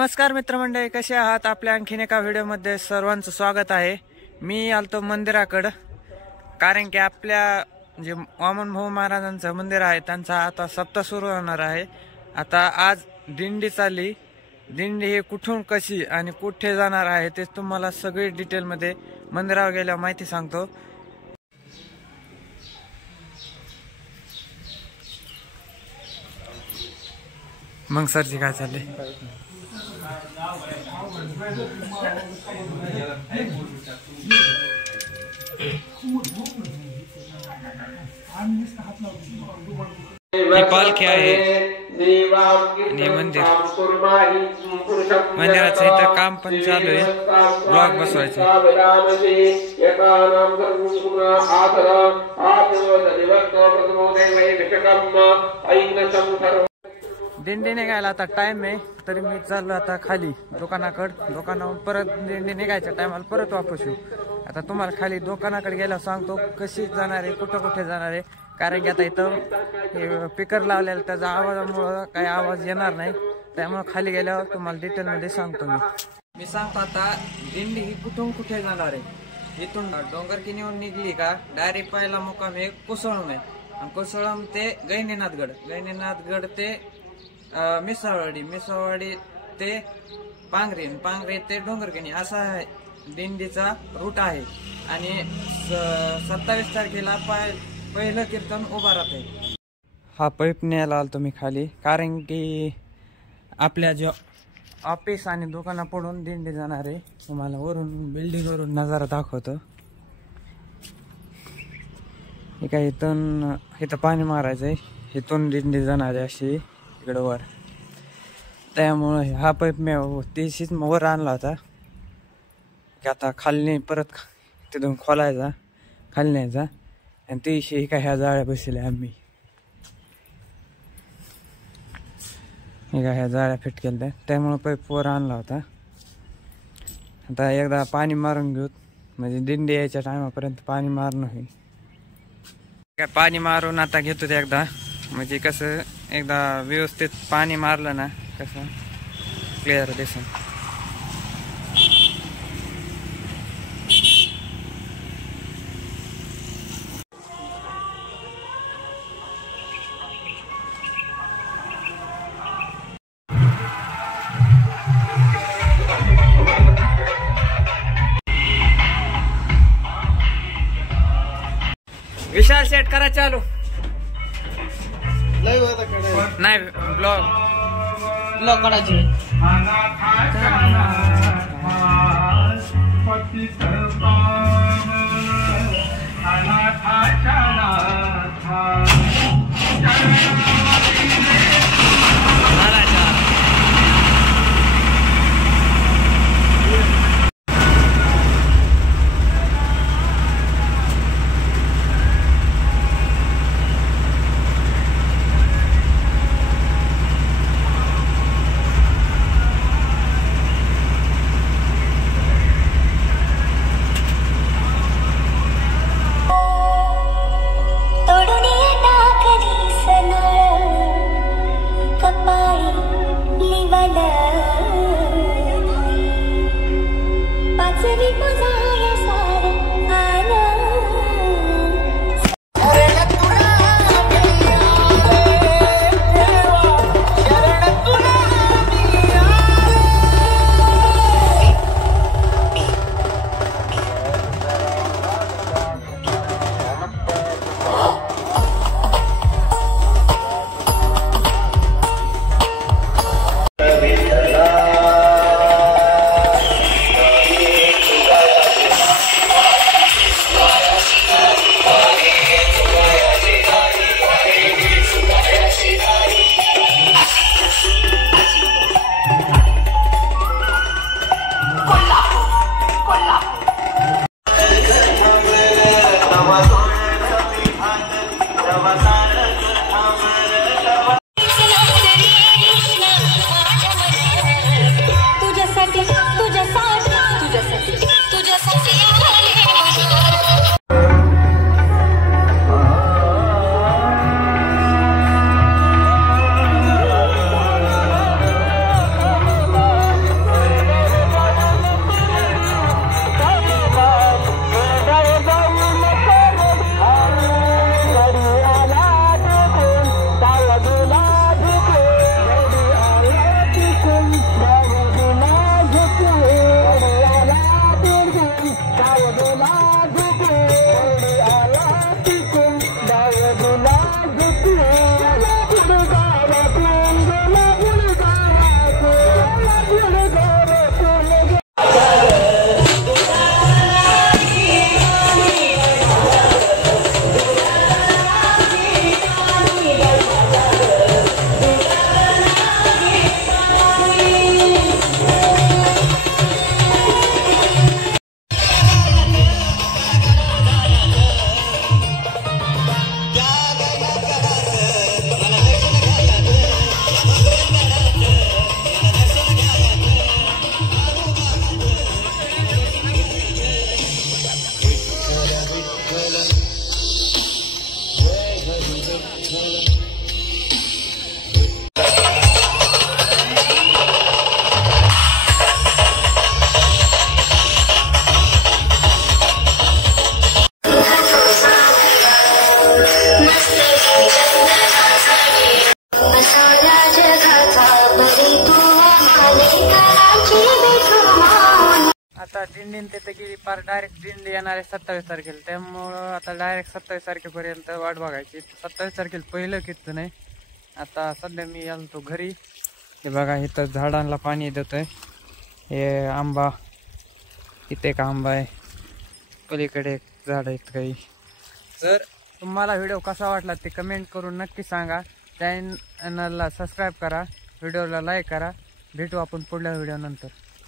नमस्कार मित्रमंडळी, कसे आहात? आपल्या आणखीन एका व्हिडिओमध्ये सर्वांचं स्वागत आहे। मी आलतो मंदिराकडं, कारण की आपल्या जे वामन भाऊ महाराजांचं मंदिर आहे त्यांचा आता सप्ताह सुरू होणार आहे। आता आज दिंडी चालली, दिंडी ही कुठून कशी आणि कुठे जाणार आहे ते तुम्हाला सगळी डिटेलमध्ये मंदिरावर गेल्यावर माहिती सांगतो। मग सरजी काय चालले? ही पालखी आहे आणि मंदिर, मंदिराचं इथं काम पण चालू आहे, ब्लॉक बसवायचं। दिंडी निघायला आता टाइम आहे, तरी मी चाललो आता खाली दुकानाकडे। दुकानावर परत दिंडी निघायच्या टायमाला परत वापस येऊ। आता तुम्हाला खाली दुकानाकडे गेल्यावर सांगतो कशी जाणार आहे, कुठं कुठे जाणार आहे, कारण की आता इथं हे स्पीकर लावलेला त्याचा आवाजामुळं काही आवाज येणार नाही, त्यामुळे खाली गेल्यावर तुम्हाला डिटेलमध्ये सांगतो। मी सांगतो आता दिंडी ही कुठून कुठे जाणार आहे। इथून डोंगरकिनीहून निघली का डायरेक्ट पहिला मुक्काम हे कोसळम आहे, आणि कोसळम ते गहिनीनाथगड, गहिनीनाथगड ते मिसळवाडी ते पांगरी ते डोंगरकिनी असा दिंडीचा रूट आहे। आणि 27 तारखेला पहिलं कीर्तन उभा राहते। हा पाईप न्यायला आलो मी खाली, कारण की आपल्या जो ऑफिस आणि दुकाना पडून दिंडी जाणार आहे। तुम्हाला वरून बिल्डिंग वरून नजारा दाखवतो। हे काय इथं पाणी मारायचं आहे, इथून दिंडी जाणार आहे अशी इकडं वर, त्यामुळे हा पाईप मी तेशीच वर आणला होता की आता खाली परत तिथून खोलायचा, खाली न्यायचा, आणि तेशी काय ह्या जाळ्या बसल्या आम्ही, हे काय ह्या जाळ्या फिट केल्या, त्यामुळे पाईप वर आणला होता। आता एकदा पाणी मारून घेऊ, म्हणजे दिंडी यायच्या टायमापर्यंत पाणी मारणं होईल। काय पाणी मारून आता घेतो ते एकदा, म्हणजे कसं एकदा व्यवस्थित पाणी मारलं ना कसं क्लिअर दिसेल। विशाल सेट करा चालू, नाही ब्लॉग करायचे। आता दिंडीन तिथे गेली पार डायरेक्ट दिंडी येणार आहे 27 तारखेला, त्यामुळं आता डायरेक्ट 27 तारखेपर्यंत वाट बघायची. 27 तारखेला पहिलं किती नाही. आता सध्या मी आलो घरी. हे बघा इथं झाडांना पाणी देतोय. हे आंबा, इथे एक आंबा आहे, पलीकडे एक झाड आहेत काही. जर तुम्हाला व्हिडिओ कसा वाटला ते कमेंट करून नक्की सांगा. चॅनलला सबस्क्राईब करा, व्हिडिओला लाईक करा. भेटू आपण पुढल्या व्हिडिओ नंतर.